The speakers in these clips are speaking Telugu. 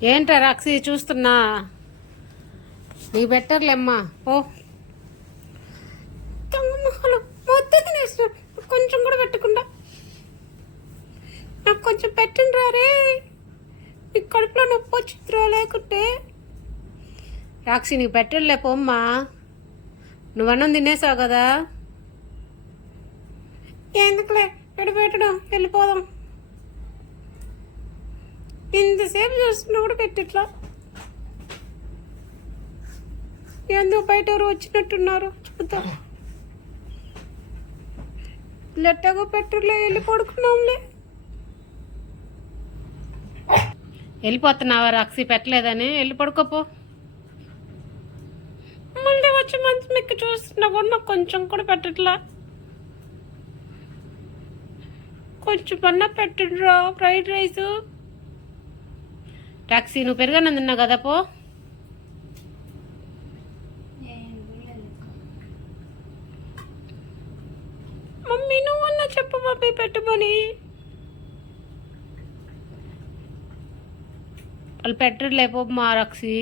ఏంట్రా రాక్షి చూస్తున్నా? నీకు బెటర్లేమ్మా ఓ. మొత్తం తినేసిన, కొంచెం కూడా పెట్టకుండా. నాకు కొంచెం పెట్టండి రే, నీ కడుపులో నొప్పి వచ్చిద్రా. లేకుంటే రాక్షి నీకు పెట్టలే పోమ్మా. నువ్వు అన్నం తినేసావు కదా, ఎందుకులే పెట్టడం, వెళ్ళిపోదాం. ఇంతసేపు చూస్తున్నా కూడా పెట్టిట్లా. ఎందుకు బయట ఎవరు వచ్చినట్టున్నారు, చూద్దాం. లెట్టగా పెట్టలే, వెళ్ళి పడుకున్నాంలే. వెళ్ళిపోతున్నావా రాక్షి? పెట్టలేదని వెళ్ళి పడుకోపో. మళ్ళీ వచ్చి మంచి మీకు చూస్తున్నా కూడా నాకు కొంచెం కూడా పెట్టట్లా. కొంచెం పన్నా పెట్టడురా ఫ్రైడ్ రైస్. టాక్సీ నువ్వు పెరుగన్నం తిన్నావు కదా, పో. మమ్మీ నువ్వన్నా చెప్పు మమ్మీ పెట్టమని. వాళ్ళు పెట్టరు లేపో మా రాక్షి.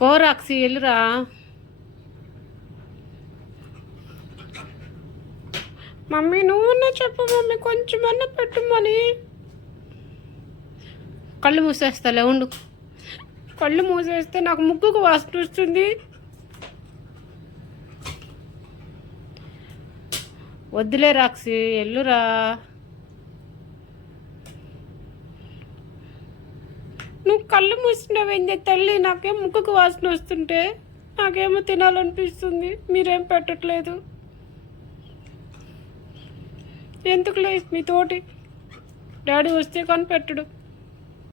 పో రాక్షి, వెళ్ళురా. మమ్మీ నువ్వన్నా చెప్పు మమ్మీ, కొంచెమన్నా పెట్టమని. కళ్ళు మూసేస్తాలే ఉండు. కళ్ళు మూసేస్తే నాకు ముక్కుకు వాసన వస్తుంది. వద్దులే రాక్షి, ఎల్లురా. నువ్వు కళ్ళు మూసినవేందే తల్లి, నాకేం ముక్కుకు వాసన వస్తుంటే నాకేమో తినాలనిపిస్తుంది. మీరేం పెట్టట్లేదు, ఎందుకులే మీతోటి. డాడీ వస్తే కానీ పెట్టడు.